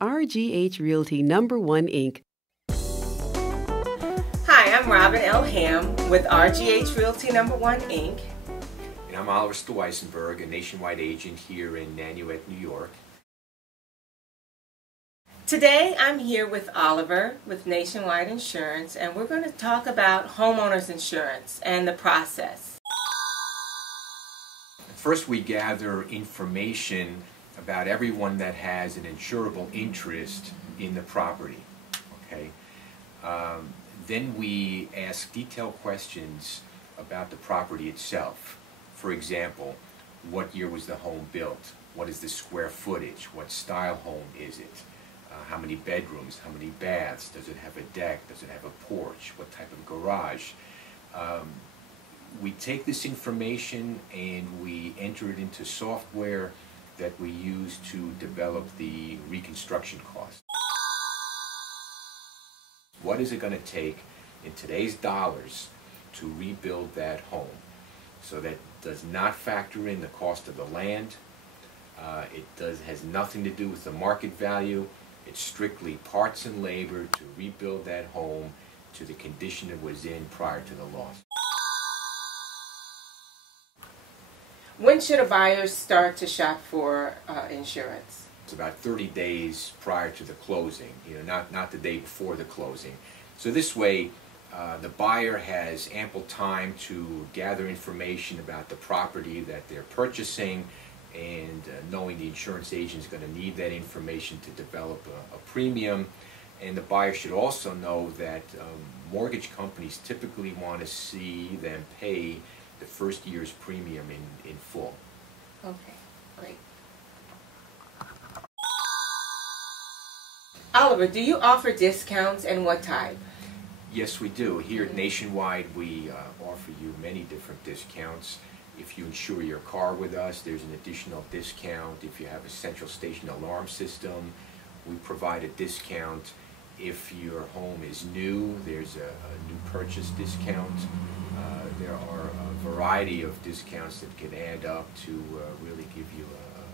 RGH Realty #1 Inc. Hi, I'm Robin L. Ham with RGH Realty #1 Inc. And I'm Oliver Steweisenberg, a nationwide agent here in Nanuet, New York. Today I'm here with Oliver with Nationwide Insurance, and we're going to talk about homeowners insurance and the process. First, we gather information about everyone that has an insurable interest in the property. Okay. Then we ask detailed questions about the property itself. For example, what year was the home built? What is the square footage? What style home is it? How many bedrooms? How many baths? Does it have a deck? Does it have a porch? What type of garage? We take this information and we enter it into software that we use to develop the reconstruction cost. What is it going to take in today's dollars to rebuild that home? So that does not factor in the cost of the land. It has nothing to do with the market value. It's strictly parts and labor to rebuild that home to the condition it was in prior to the loss. When should a buyer start to shop for insurance? It's about 30 days prior to the closing, not the day before the closing. So this way, the buyer has ample time to gather information about the property that they're purchasing, and knowing the insurance agent is going to need that information to develop a premium. And the buyer should also know that mortgage companies typically want to see them pay the first year's premium in full. Okay, great. Oliver, do you offer discounts, and what type? Yes, we do. Here at Nationwide, we offer you many different discounts. If you insure your car with us, there's an additional discount. If you have a central station alarm system, we provide a discount. If your home is new, there's a new purchase discount. There are a variety of discounts that can add up to really give you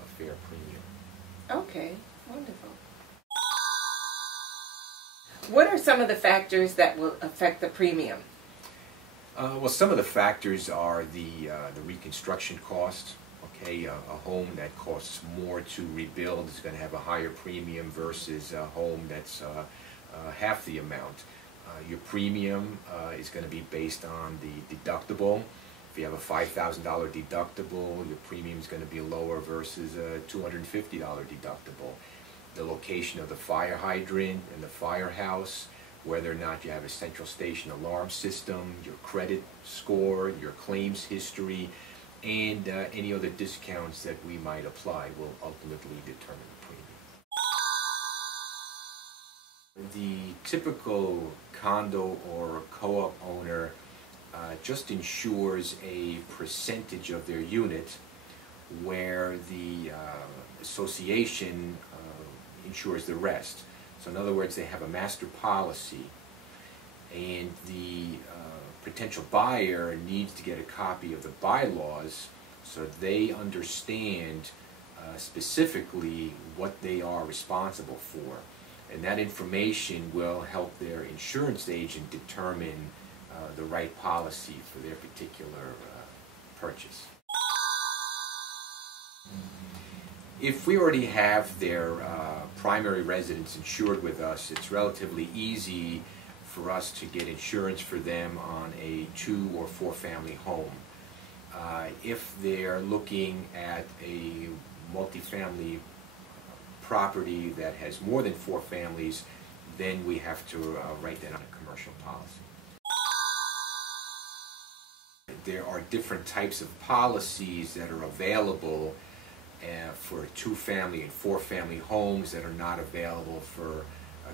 a fair premium. Okay, wonderful. What are some of the factors that will affect the premium? Well, some of the factors are the reconstruction cost. Okay, a home that costs more to rebuild is going to have a higher premium versus a home that's half the amount. Your premium is going to be based on the deductible. If you have a $5,000 deductible, your premium is going to be lower versus a $250 deductible. The location of the fire hydrant and the firehouse, whether or not you have a central station alarm system, your credit score, your claims history, and any other discounts that we might apply will ultimately determine the premium. The typical condo or co-op owner just insures a percentage of their unit, where the association insures the rest. So in other words, they have a master policy, and the potential buyer needs to get a copy of the bylaws so they understand specifically what they are responsible for. And that information will help their insurance agent determine the right policy for their particular purchase. If we already have their primary residence insured with us, it's relatively easy for us to get insurance for them on a 2 or 4 family home. If they're looking at a multifamily property that has more than 4 families, then we have to write that on a commercial policy. There are different types of policies that are available for 2-family and 4-family homes that are not available for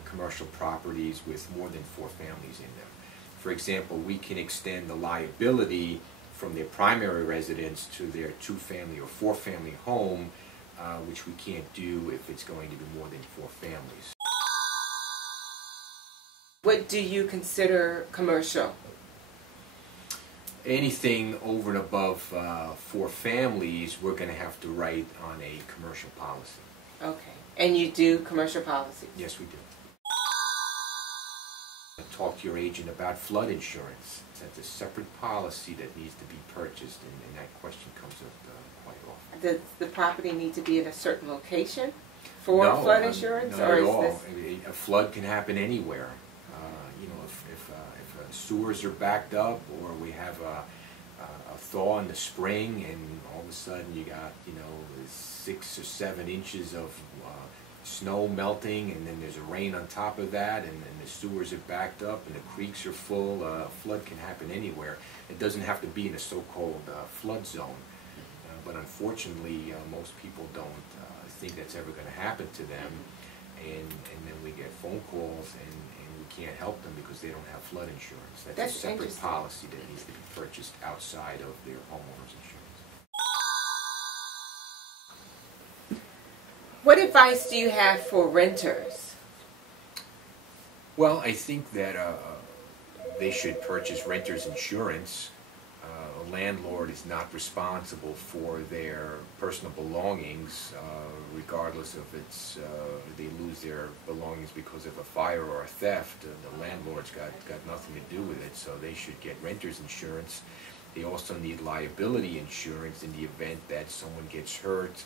commercial properties with more than 4 families in them. For example, we can extend the liability from their primary residence to their 2-family or 4-family home, which we can't do if it's going to be more than 4 families. What do you consider commercial? Anything over and above 4 families, we're going to have to write on a commercial policy. Okay. And you do commercial policies? Yes, we do. Talk to your agent about flood insurance. That's a separate policy that needs to be purchased, and that question comes up quite often. Does the property need to be in a certain location for flood insurance? Not at all. A flood can happen anywhere. You know, if sewers are backed up, or we have a thaw in the spring, and all of a sudden you got 6 or 7 inches of snow melting, and then there's a rain on top of that, and then the sewers are backed up and the creeks are full. Flood can happen anywhere. It doesn't have to be in a so-called flood zone, but unfortunately most people don't think that's ever going to happen to them, and then we get phone calls and we can't help them because they don't have flood insurance. That's a separate policy that needs to be purchased outside of their homeowner's insurance. What advice do you have for renters? Well, I think that they should purchase renter's insurance. A landlord is not responsible for their personal belongings, regardless of they lose their belongings because of a fire or a theft. The landlord's got nothing to do with it, so they should get renter's insurance. They also need liability insurance in the event that someone gets hurt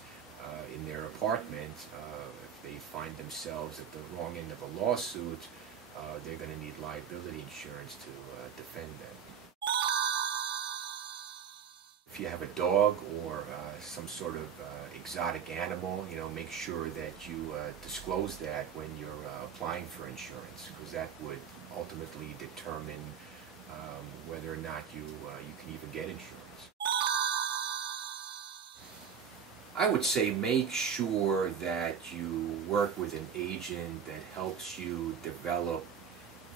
in their apartment. If they find themselves at the wrong end of a lawsuit, they're going to need liability insurance to defend them. If you have a dog or some sort of exotic animal, make sure that you disclose that when you're applying for insurance, because that would ultimately determine whether or not you can even get insurance. I would say make sure that you work with an agent that helps you develop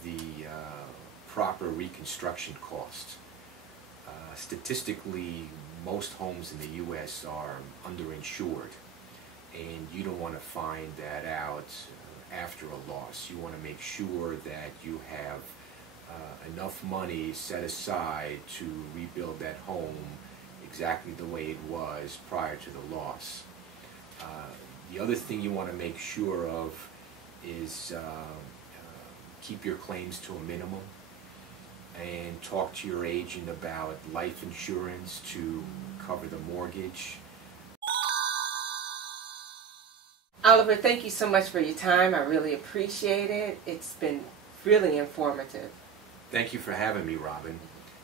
the proper reconstruction costs. Statistically, most homes in the U.S. are underinsured, and you don't want to find that out after a loss. You want to make sure that you have enough money set aside to rebuild that home exactly the way it was prior to the loss. The other thing you want to make sure of is keep your claims to a minimum, and talk to your agent about life insurance to cover the mortgage. Oliver, thank you so much for your time. I really appreciate it. It's been really informative. Thank you for having me, Robin.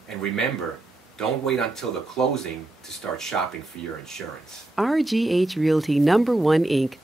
And remember, don't wait until the closing to start shopping for your insurance. RGH Realty #1 Inc.